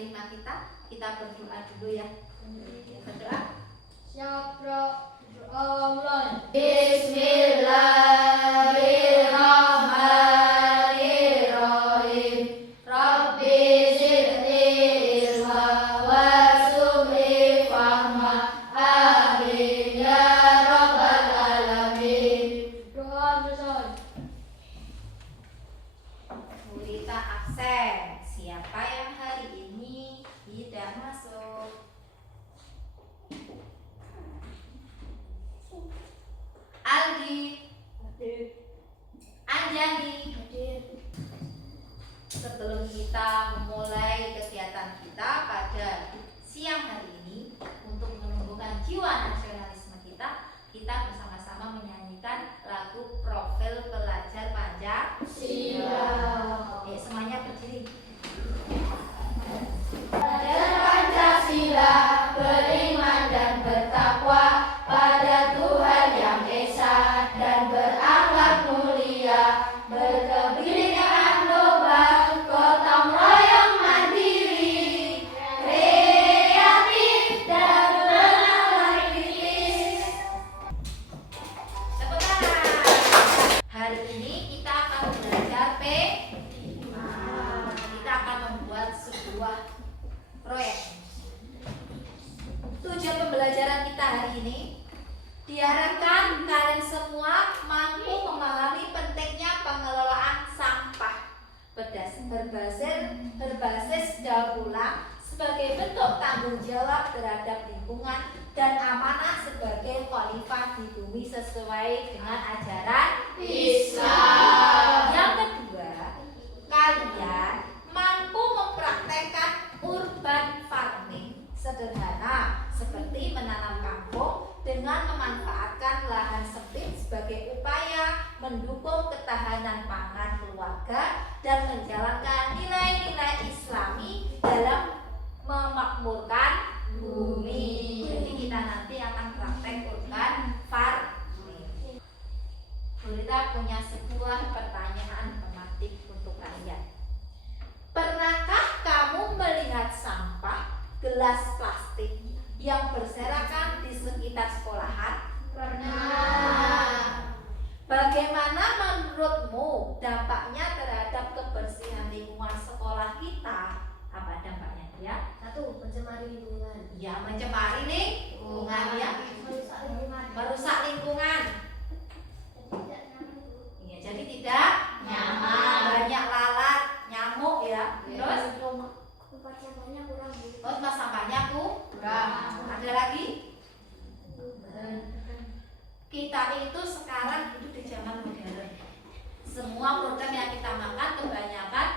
kelima kita berdoa dulu ya. Berdoa. Siap, Bro. Doa mulai. Bismillahirrahmanirrahim. Rabbi zidni ilma warzuqni fahma. Amin ya rabbal alamin. Doa selesai. Gurita absen. Siapa yang hari ini tidak masuk? Aldi, Anjani. Sebelum kita memulai kegiatan kita pada siang hari ini untuk menumbuhkan jiwa nasionalisme kita bersama-sama menyanyikan lagu Profil Pelajar Pancasila. Oke, semuanya berdiri. Pelajar Pancasila beriman dan bertakwa pada Tuhan Yang Esa dan berakhlak mulia, berkebinekaan global, gotong royong mandiri, kreatif dan bernalar kritis. Tepuk tangan. Hari ini kita akan belajar P5. Kita akan membuat sebuah proyek. Tujuan pembelajaran kita hari ini diharapkan kalian semua mampu memahami pentingnya pengelolaan sampah berbasis daur ulang sebagai bentuk tanggung jawab terhadap lingkungan dan amanah sebagai khalifah di bumi sesuai dengan ajaran Islam. Yang kedua, kalian mampu mempraktekkan urban farming sederhana seperti menanam kangkung dengan memanfaatkan lahan sempit sebagai upaya mendukung ketahanan pangan keluarga dan menjalankan nilai-nilai Islami dalam memakmurkan bumi. Jadi kita nanti akan praktek urban farming. Kita punya sebuah pertanyaan tematik untuk kalian. Pernahkah kamu melihat sampah gelas plastik yang berserakan di sekitar sekolahan? Pernah. Bagaimana menurutmu dampaknya terhadap kebersihan lingkungan sekolah kita? Apa dampaknya ya? 1. Mencemari lingkungan. Ya, mencemari lingkungan ya. Merusak lingkungan. Merusak lingkungan. Ya, jadi tidak nyaman. Banyak lalat, nyamuk ya. Terus tempat sampahnya kurang. tempat sampahnya kurang. Ada lagi? Kita itu sekarang hidup di zaman modern. Semua produk yang kita makan kebanyakan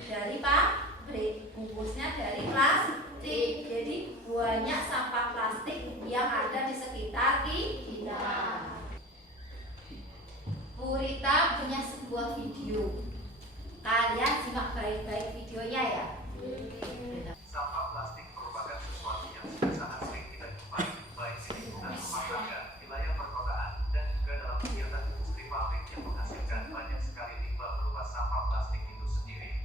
dari pabrik, bungkusnya dari plastik. Jadi banyak sampah plastik yang ada di sekitar kita. Bu Rita punya sebuah video. Kalian simak baik-baik videonya ya. Sampah plastik merupakan sesuatu yang sudah sangat sering kita jumpai, baik di lingkungan rumah tangga, wilayah perkotaan, dan juga dalam kegiatan industri pabrik yang menghasilkan banyak sekali limbah berupa sampah plastik itu sendiri.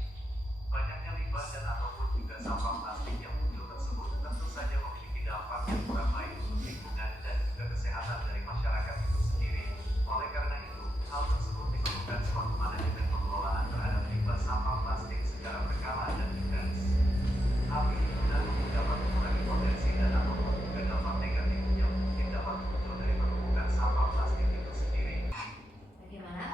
Banyaknya limbah dan ataupun juga sampah plastik yang muncul tersebut tentu saja memiliki dampak yang kurang baik untuk lingkungan dan juga kesehatan dari masyarakat itu sendiri. Oleh karena itu, hal tersebut diperlukan suatu manajemen pengelolaan terhadap limbah sampah plastik secara berkala dan intens. Hal ini guna dapat mengurangi potensi dan ataupun juga dampak negatif yang mungkin dapat muncul dari penumpukan sampah plastik itu sendiri. Bagaimana?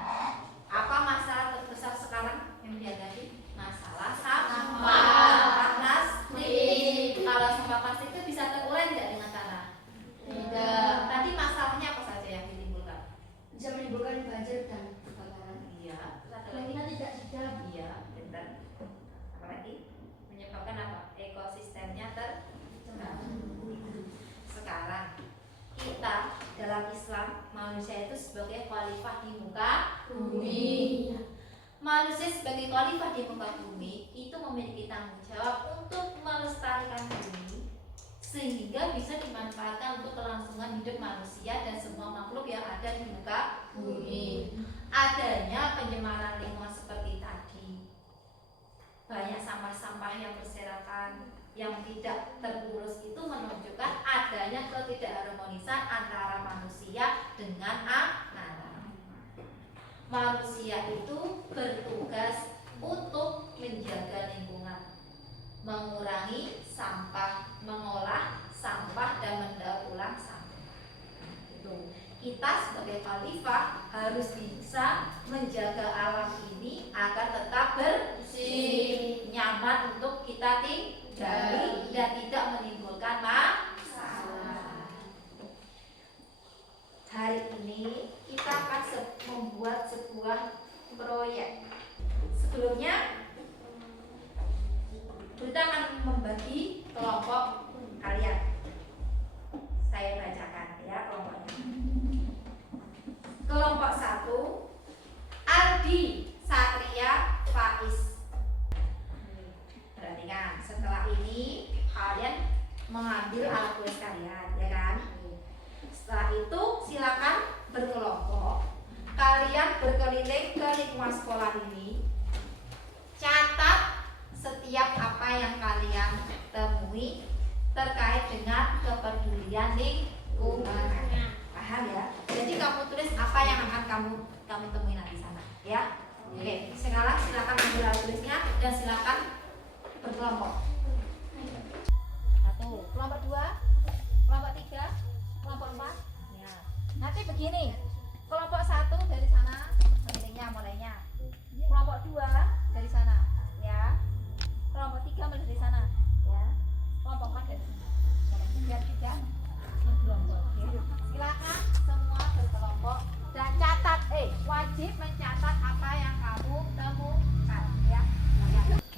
Apa masalah terbesar sekarang yang dihadapi? Masalah sampah plastik. Kalau sampah plastik itu bisa terurai tidak dengan tanah? Tidak. Tadi masalahnya apa saja yang ditimbulkan? Bisa menimbulkan banjir dan kebakaran. Iya. Terus ada lagi? Lingkungan tidak sedap. Iya, benar. Apa lagi? Menyebabkan apa? Ekosistemnya terganggu. Sekarang kita dalam Islam manusia itu sebagai khalifah di muka bumi. Manusia sebagai khalifah di muka bumi itu memiliki tanggung jawab untuk melestarikan bumi sehingga bisa dimanfaatkan untuk kelangsungan hidup manusia dan semua makhluk yang ada di muka bumi. Adanya pencemaran lingkungan seperti tadi, banyak sampah-sampah yang berserakan sampah, mengolah sampah dan mendaur ulang sampah. Itu. Kita sebagai khalifah harus bisa menjaga alam ini agar tetap bersih, nyaman untuk kita tinggali dan tidak menimbulkan masalah. Hari ini kita akan membuat sebuah proyek. Sebelumnya kita akan membagi kelompok kalian. Saya bacakan ya kelompoknya. Kelompok 1, Aldi Satria Faiz. Perhatikan, setelah ini kalian mengambil alat tulis kalian, ya kan? Setelah itu silakan berkelompok. Kalian berkeliling ke lingkungan sekolah ini. Catat setiap apa yang kalian temui terkait dengan kepedulian lingkungan. Paham ya? Jadi kamu tulis apa yang akan kamu temui nanti sana, ya? Oke, sekarang silakan ambil alat tulisnya dan silakan berkelompok. 1, kelompok 2, kelompok 3, kelompok 4. Ya. Nanti begini. Kelompok 1 dari sana kelilingnya mulainya. Kelompok 2 dari sana, ya. Kelompok 3 mulai dari sana, ya. Kelompok 4 dari sana. Biar tidak bergelombol. Silakan semua berkelompok dan catat, wajib mencatat apa yang kamu temukan, ya.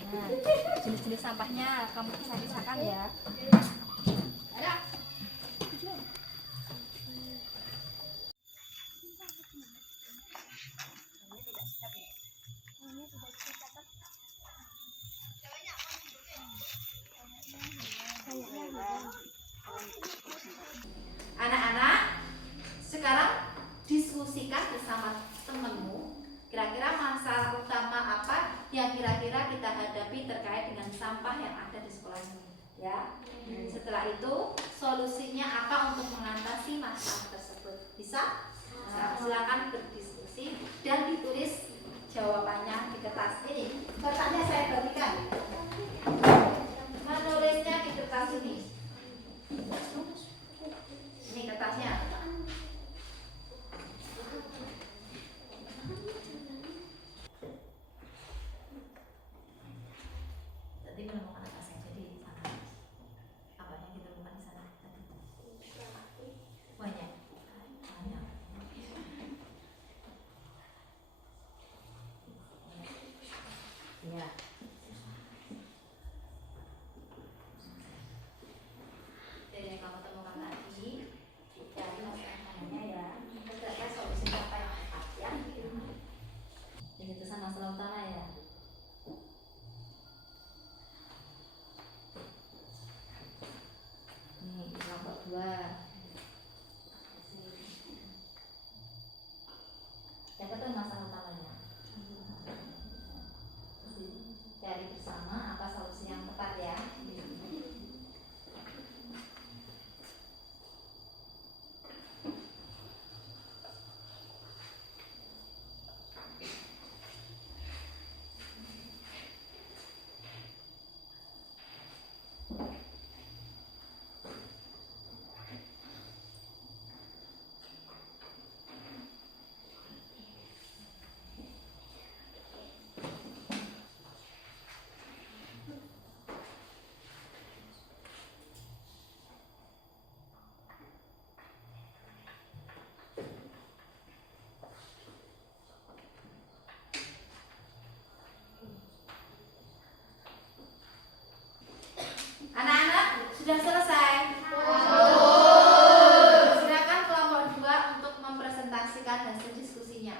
Nah, jenis-jenis sampahnya kamu pisah-pisahkan ya. Ada. Anak-anak, sekarang diskusikan bersama temanmu kira-kira masalah utama apa yang kira-kira kita hadapi terkait dengan sampah yang ada di sekolah ini, ya. Setelah itu solusinya apa untuk mengatasi masalah tersebut? Bisa? Nah, silakan berdiskusi dan ditulis jawabannya di kertas ini. Kertasnya saya bagikan. Menulisnya di kertas ini. Ini kertasnya. Tadi menemukan apa saja di sana? Apa yang kita temukan di sana tadi? Banyak. Banyak. Ya. Jadi yang kamu temukan tadi dari masalahnya ya, kira-kira solusi apa yang tepat ya? Jadi itu masalah utama ya. Nih kelompok 2. Yang kedua masalah utamanya. Cari bersama apa solusi yang tepat ya. Anak-anak sudah selesai. Silakan kelompok 2 untuk mempresentasikan hasil diskusinya.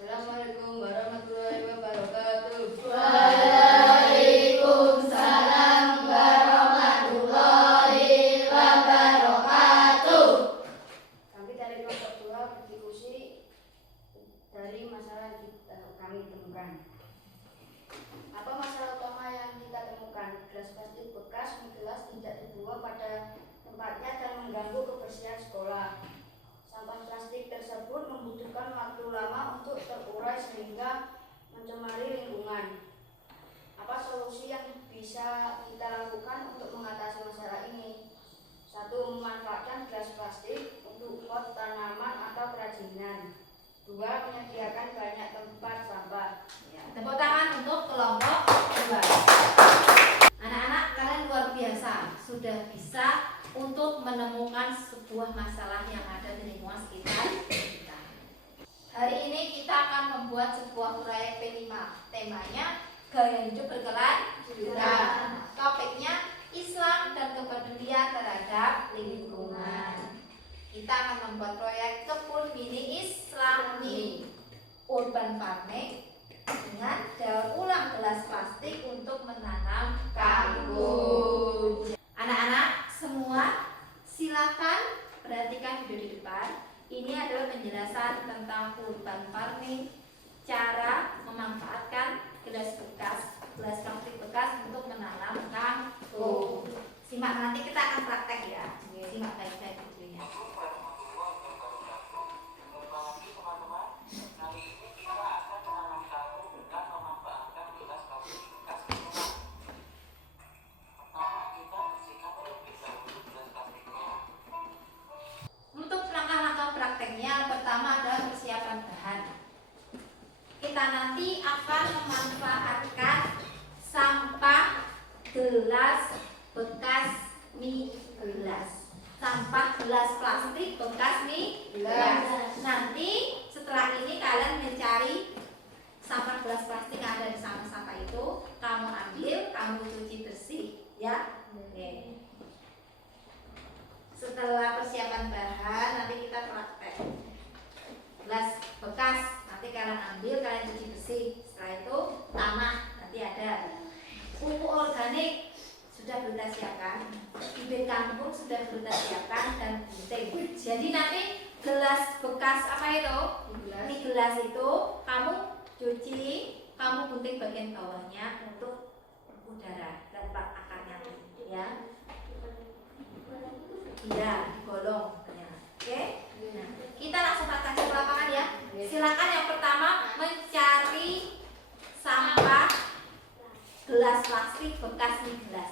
Assalamualaikum warahmatullahi wabarakatuh. Waalaikumsalam warahmatullahi wabarakatuh. Kami dari kelompok 2 berdiskusi dari masalah yang kami temukan. Apa masalah utama yang kita temukan? Gelas plastik bekas gelas tidak dibuang pada tempatnya dan mengganggu kebersihan sekolah. Sampah plastik tersebut membutuhkan waktu lama untuk terurai sehingga mencemari lingkungan. Apa solusi yang bisa kita lakukan untuk mengatasi masalah ini? 1. Memanfaatkan gelas plastik untuk pot tanaman atau kerajinan. 2. Menyediakan banyak tempat sampah. Ya, tepuk tangan untuk kelompok 2. Anak-anak, kalian luar biasa, sudah bisa untuk menemukan sebuah masalah yang ada di lingkungan sekitar kita. Hari ini kita akan membuat sebuah uraian P5. Temanya gaya hidup berkelanjutan. Topiknya Islam dan kepedulian terhadap lingkungan. Kita akan membuat proyek kebun mini Islami urban farming dengan daur ulang gelas plastik untuk menanam kangkung. Anak-anak semua, silakan perhatikan video di depan. Ini adalah penjelasan tentang urban farming, cara memanfaatkan gelas plastik bekas untuk menanam kangkung. Simak, nanti kita akan praktek ya. Simak baik-baik videonya. Untuk langkah-langkah prakteknya, pertama adalah persiapan bahan. Kita nanti akan memanfaatkan sampah gelas bekas mie gelas, sampah gelas plastik bekas mie gelas. Nanti setelah ini kalian mencari sampah gelas plastik yang ada di sampah itu, kamu ambil, kamu cuci bersih, ya. Oke. Setelah persiapan bahan, nanti kita praktek. Gelas bekas nanti kalian ambil, kalian cuci bersih. Setelah itu tanah nanti ada. Pupuk organik sudah kita siapkan, bibit kangkung sudah kita siapkan, dan gunting. Jadi nanti gelas bekas apa itu? Ini gelas itu kamu cuci, kamu gunting bagian bawahnya untuk udara dan akarnya, ya. Iya, digolong. Oke. Nah, kita langsung praktek ke lapangan ya. Silakan yang pertama mencari sampah gelas plastik bekas mie gelas.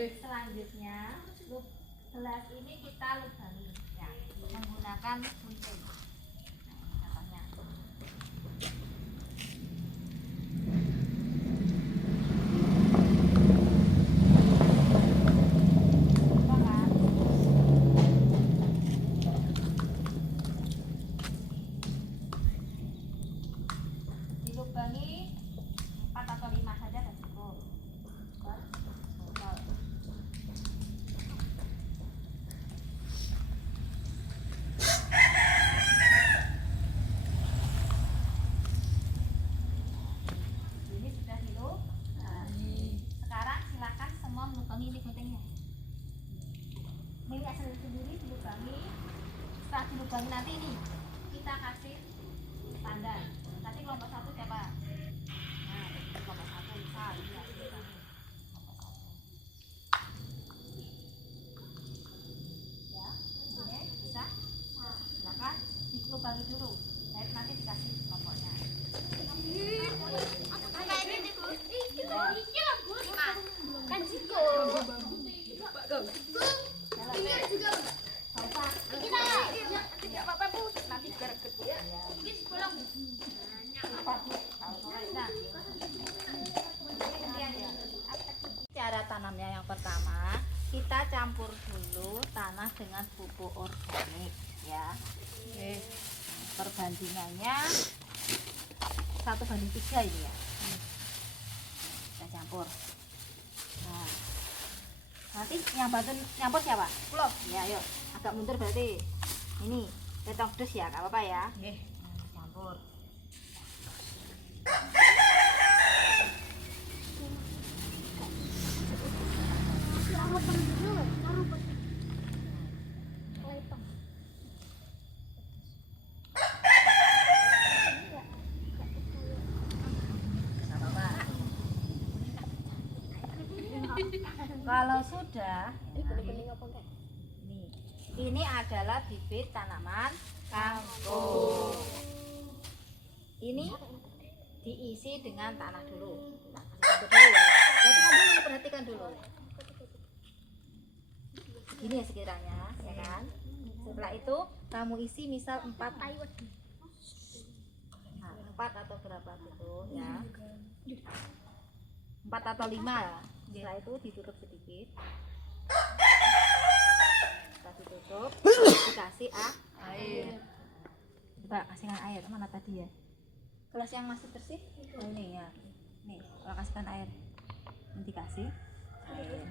Selanjutnya, gelas ini kita lubangi ya, menggunakan gunting. Contohnya. Dilubangi 4 atau 5 saja dan cukup. Sendiri dilubangi. Setelah dilubangi nanti ini kita kasih tanda. Nanti kelompok 1 siapa? Nah, kelompok 1 bisa ini ya, dilubangi. Ya, ini bisa. Silakan dilubangi dulu. Nanti dikasih kelompoknya. Kan situ. Tidak apa-apa Bu, nanti biar gede ya. Ini sekolah. Nah. tanah dengan pupuk organik ya. Oke. Perbandingannya 1:3 ini ya. Kita campur. Nah, nanti yang bantu nyampur siapa? Pulau. Ya, ayo. Agak mundur berarti. Ini petong dus ya, nggak apa-apa ya. Nggih. Campur. Kalau sudah, ini adalah bibit tanaman kangkung. Ini diisi dengan tanah dulu. Nah, kasih dulu ya. Perhatikan dulu. Gini ya sekiranya, ya kan? Setelah itu kamu isi misal 4. Nah, 4 atau berapa gitu ya. 4 atau 5 ya. Setelah itu ditutup sedikit. Kita ditutup, dikasih air. Coba kasihkan air, mana tadi ya? Gelas yang masih bersih? Oh, ini ya. Nih, kalau kasihkan air. Ini dikasih air.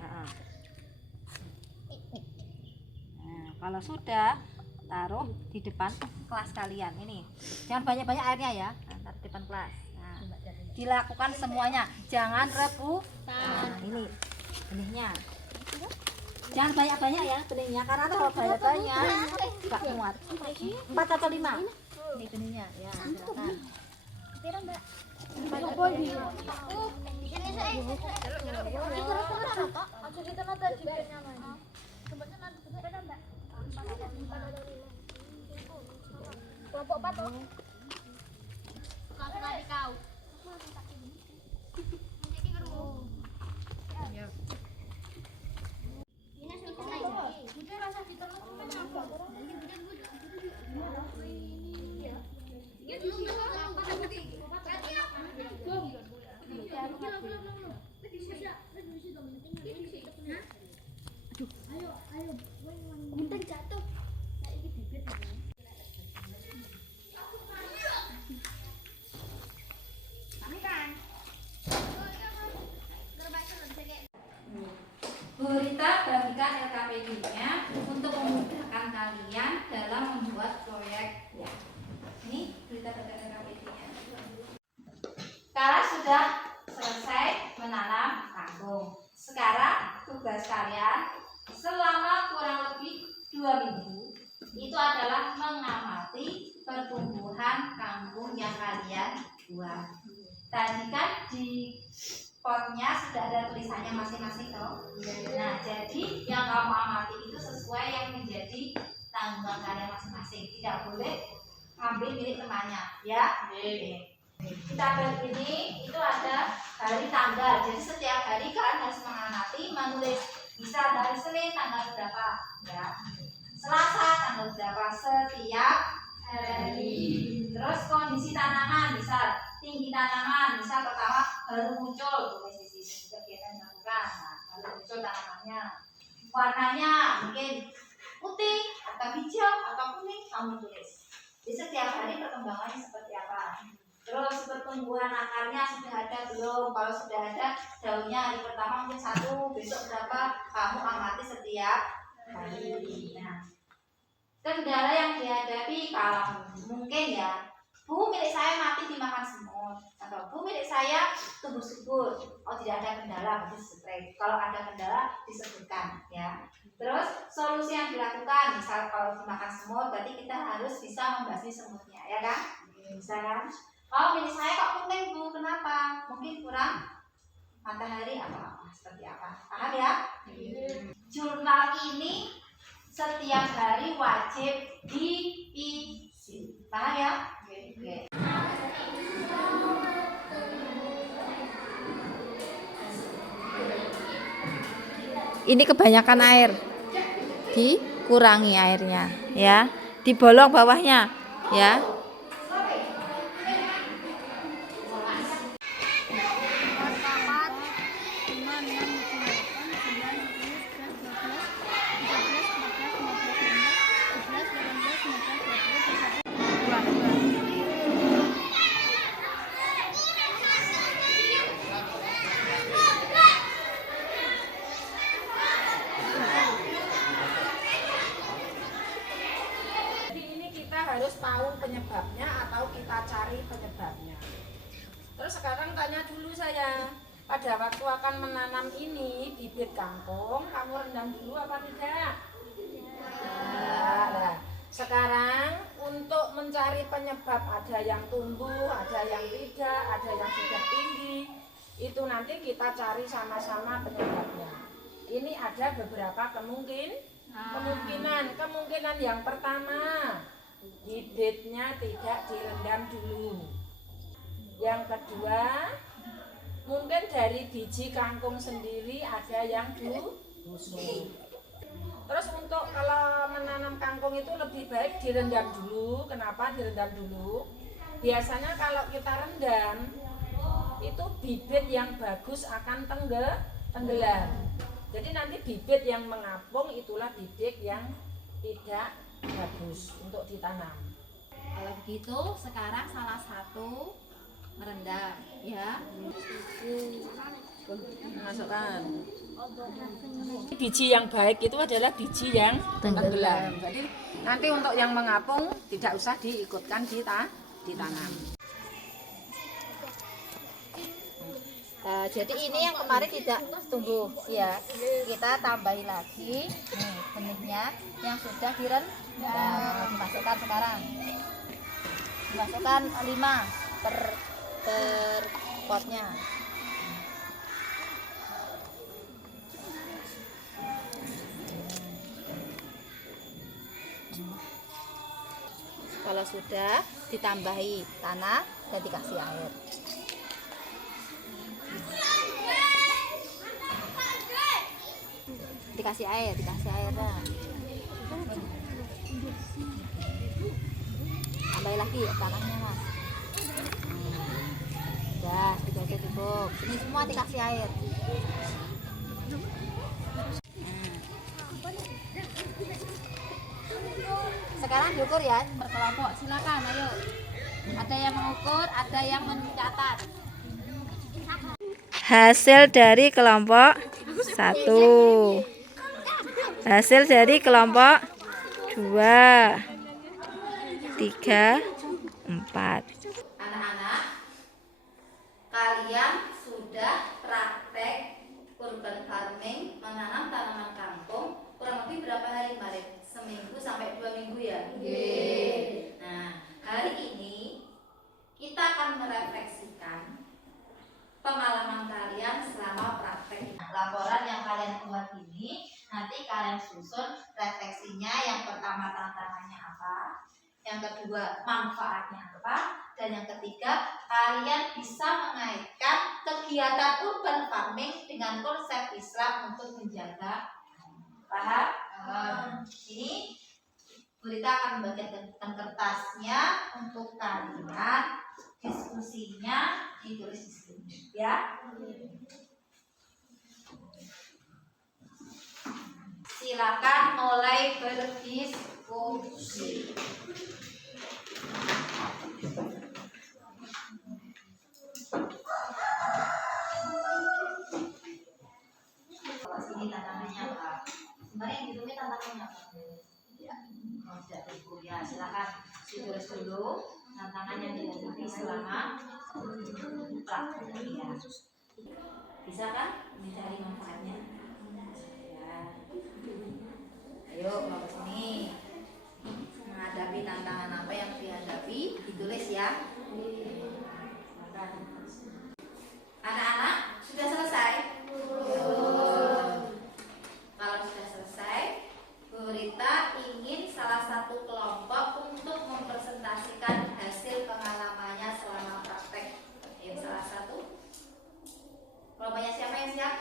Nah, kalau sudah, taruh di depan kelas kalian. Ini jangan banyak-banyak airnya ya. Taruh di depan kelas. Nah, dilakukan semuanya, jangan rebutan. Nah, ini benihnya jangan banyak-banyak ya benihnya, karena kalau banyak-banyak nggak muat. 4 atau 5 ini benihnya ya, silakan. Kelompok 4 tuh. Langsung adik kau. Bu Rita bagikan LKPD-nya untuk memudahkan kalian dalam membuat proyek. Ya. Ini Bu Rita bagikan LKPD-nya. Kalian sudah selesai menanam kangkung. Sekarang tugas kalian selama kurang lebih 2 minggu itu adalah mengamati pertumbuhan kangkung yang kalian buat. Tadi kan di potnya sudah ada tulisannya masing-masing toh. Nah, jadi yang kamu amati itu sesuai yang menjadi tanggungan kalian masing-masing. Tidak boleh ambil milik temannya, ya. Kita ambil ini itu ada hari tanggal. Jadi setiap hari kalian harus mengamati, menulis. Bisa dari Senin tanggal berapa, ya. Selasa tanggal berapa setiap hari. Terus kondisi tanaman, bisa tinggi tanaman, misal pertama baru muncul, tulis di sini juga kita dilakukan. Nah, baru muncul tanamannya, warnanya mungkin putih atau hijau atau kuning, kamu tulis. Di setiap hari perkembangannya seperti apa. Terus pertumbuhan akarnya sudah ada belum? Kalau sudah ada, daunnya hari pertama mungkin 1, besok berapa, kamu amati setiap hari. Nah, kendala yang dihadapi kalau mungkin ya, Bu, milik saya mati dimakan semut, atau Bu, milik saya tumbuh subur. Oh, tidak ada kendala, berarti straight. Kalau ada kendala disebutkan ya. Terus solusi yang dilakukan, misal kalau dimakan semut berarti kita harus bisa membasmi semutnya, ya kan? Bisa kan? Oh, milik saya kok kuning, Bu, kenapa? Mungkin kurang matahari atau apa, seperti apa. Paham ya? Jurnal ini setiap hari wajib diisi. Paham ya? Oke. Ini kebanyakan air. Dikurangi airnya, ya. Dibolong bawahnya, ya. tahu penyebabnya atau kita cari penyebabnya. Terus sekarang tanya dulu saya, pada waktu akan menanam ini bibit kangkung, kamu rendam dulu apa tidak? Nah, sekarang untuk mencari penyebab ada yang tumbuh, ada yang tidak, ada yang sudah tinggi, itu nanti kita cari sama-sama penyebabnya. Ini ada beberapa kemungkinan. Kemungkinan yang pertama, bibitnya tidak direndam dulu. Yang kedua, mungkin dari biji kangkung sendiri ada yang busuk. Terus untuk kalau menanam kangkung itu lebih baik direndam dulu. Kenapa direndam dulu? Biasanya kalau kita rendam, itu bibit yang bagus akan tenggelam. Jadi nanti bibit yang mengapung itulah bibit yang tidak bagus untuk ditanam. Kalau begitu sekarang salah satu merendam ya. Masukkan. Biji yang baik itu adalah biji yang tenggelam. Jadi nanti untuk yang mengapung tidak usah diikutkan ditanam. Jadi ini yang kemarin tidak tumbuh ya, kita tambahi lagi nih benihnya yang sudah direndam, dimasukkan sekarang, dimasukkan 5 per potnya. Kalau sudah ditambahi tanah dan dikasih air. Dikasih air dah. Tambahin lagi tanahnya mas. Udah, gitu aja cukup. Ini semua dikasih air. Sekarang diukur ya, berkelompok. Silakan, ayo. Ada yang mengukur, ada yang mencatat. Hasil dari kelompok 1, hasil dari kelompok 2, 3, 4. Anak-anak, kalian sudah praktek urban farming, menanam tanaman kangkung kurang lebih berapa hari kemarin? Seminggu sampai 2 minggu ya? Nah, hari ini kita akan merefleksikan pengalaman kalian selama praktek. Laporan yang kalian buat ini nanti kalian susun refleksinya. Yang pertama tantangannya apa, yang kedua manfaatnya apa, dan yang ketiga kalian bisa mengaitkan kegiatan urban farming dengan konsep Islam untuk menjaga. Paham? Ini Gurita akan membagikan kertasnya untuk kalian. Diskusinya ditulis di sini ya. Silakan mulai berdiskusi. Kalau sini tantangannya apa? Sebenarnya yang ditulis tantangannya apa? Ya, kalau tidak berguna ya silakan ditulis dulu tantangan yang dihadapi selama praktek ya. Bisa kan mencari manfaatnya? Ya. Ayo kelompok sini. Menghadapi tantangan apa yang dihadapi ditulis ya. Anak-anak sudah selesai? Kalau sudah selesai, Gurita ingin salah satu kelompok untuk mempresentasikan hasil pengalamannya selama praktek. Ayo salah satu. Kelompoknya siapa yang siap?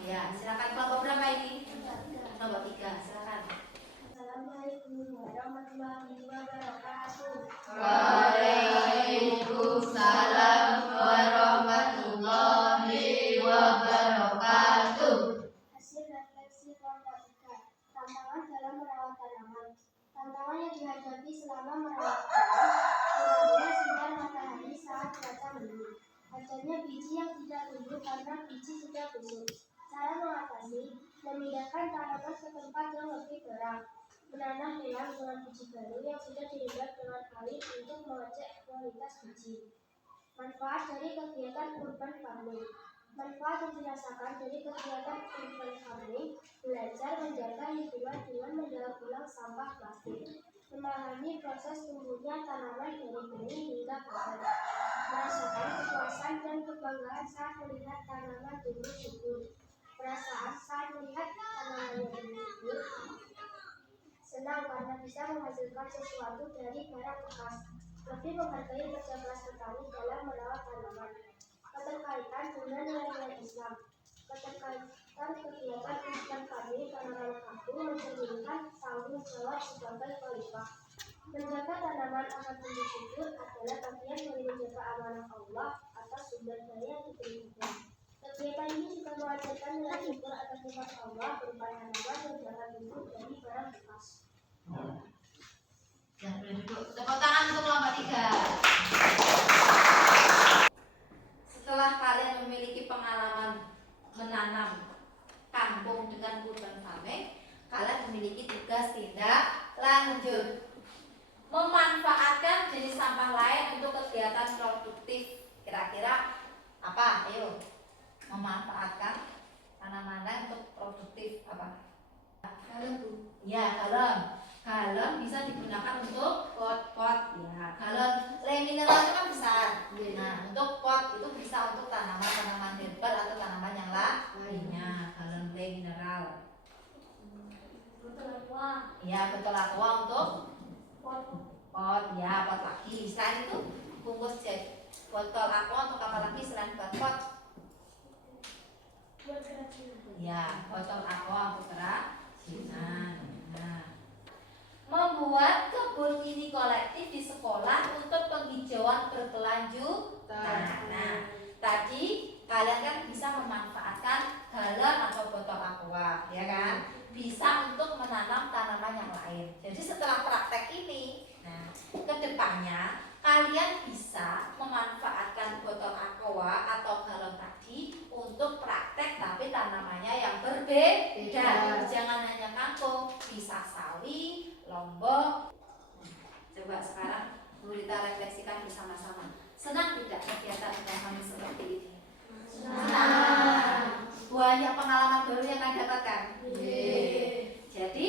Oh ya, silakan. Kelompok berapa ini? Kelompok 3, silakan. Assalamualaikum warahmatullahi wabarakatuh. Waalaikumsalam warahmatullahi wabarakatuh. Hasil refleksi kelompok 3. Tantangan dalam merawat tanaman. Tantangan yang dihadapi selama merawat tanaman, kurangnya sinar matahari saat cuaca mendung. Adanya biji yang tidak tumbuh karena biji sudah busuk. Cara mengatasi, memindahkan tanaman ke tempat yang lebih terang. menanam nilam dengan biji baru yang sudah direndam dengan air untuk mengecek kualitas biji. Manfaat dari kegiatan urban farming. Manfaat yang dirasakan dari kegiatan urban farming: belajar menjaga lingkungan dengan mendaur ulang sampah plastik, memahami proses tumbuhnya tanaman dari benih hingga panen, merasakan kepuasan dan kebanggaan saat melihat tanaman tumbuh subur, perasaan saat melihat tanamannya tumbuh subur, senang karena bisa menghasilkan sesuatu dari barang bekas, lebih menghargai kerja keras petani dalam merawat tanaman. Keterkaitan dengan nilai-nilai Islam. Keterkaitan kegiatan urban farming tanaman kampung mencerminkan tanggung jawab sebagai khalifah. Menjaga tanaman agar tumbuh subur adalah bagian dari menjaga amanah Allah atas sumber daya yang diberikan. Kegiatan ini juga mengajarkan nilai syukur atas nikmat Allah berupa tanaman yang dapat tumbuh dari barang bekas. Jangan boleh duduk. Tepuk tangan untuk kelompok 3. Setelah kalian memiliki pengalaman menanam kampung dengan urban farming, kalian memiliki tugas tindak lanjut. Memanfaatkan jenis sampah lain untuk kegiatan produktif. Kira-kira apa? Ayo. Memanfaatkan tanaman lain untuk produktif apa? Galon, Bu. Ya, galon. Galon bisa digunakan untuk pot-pot. Ya, galon le mineral itu kan besar. Nah, untuk pot itu bisa untuk tanaman-tanaman herbal atau tanaman yang lainnya. Galon le mineral. Botol aqua. Ya, botol aqua untuk pot, ya, pot lagi. Selain itu bungkus jadi botol aqua untuk apa lagi selain buat pot? Ya, botol aqua untuk kerajinan. Nah, membuat kebun ini kolektif di sekolah untuk penghijauan berkelanjutan. Nah, tadi kalian kan bisa memanfaatkan galon atau botol aqua, ya kan? Bisa untuk menanam tanaman yang lain. Jadi setelah praktek ini, nah, kedepannya kalian bisa memanfaatkan botol aqua atau galon tadi untuk praktek, tapi tanamannya yang berbeda. Jangan hanya kangkung, bisa sawi, lombok. Coba sekarang Bu Rita refleksikan bersama-sama. Senang tidak kegiatan kami seperti ini? Senang. Banyak pengalaman baru yang kalian dapatkan. Jadi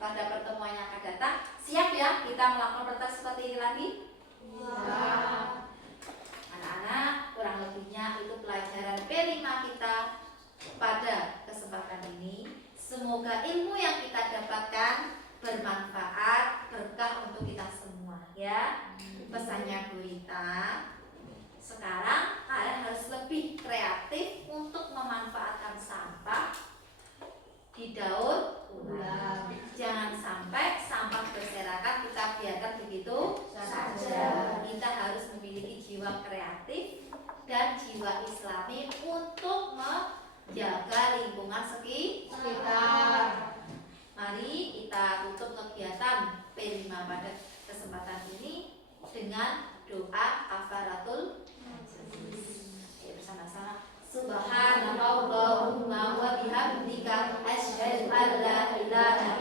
pada pertemuan yang akan datang, siap ya kita melakukan praktek seperti ini lagi? Anak-anak, kurang lebihnya itu pelajaran P5 kita pada kesempatan ini. Semoga ilmu yang kita dapatkan bermanfaat, berkah untuk kita semua, ya. Pesannya Bu Rita, sekarang kalian harus lebih kreatif untuk memanfaatkan sampah di daur ulang. Jangan sampai sampah berserakan kita biarkan begitu saja. Kita harus memiliki jiwa kreatif dan jiwa Islami untuk menjaga lingkungan sekitar. Mari kita tutup kegiatan P5 pada kesempatan ini dengan doa kafaratul majelis. Ayo bersama-sama. Subhanallahumma wa bihamdika asyhadu an la ilaha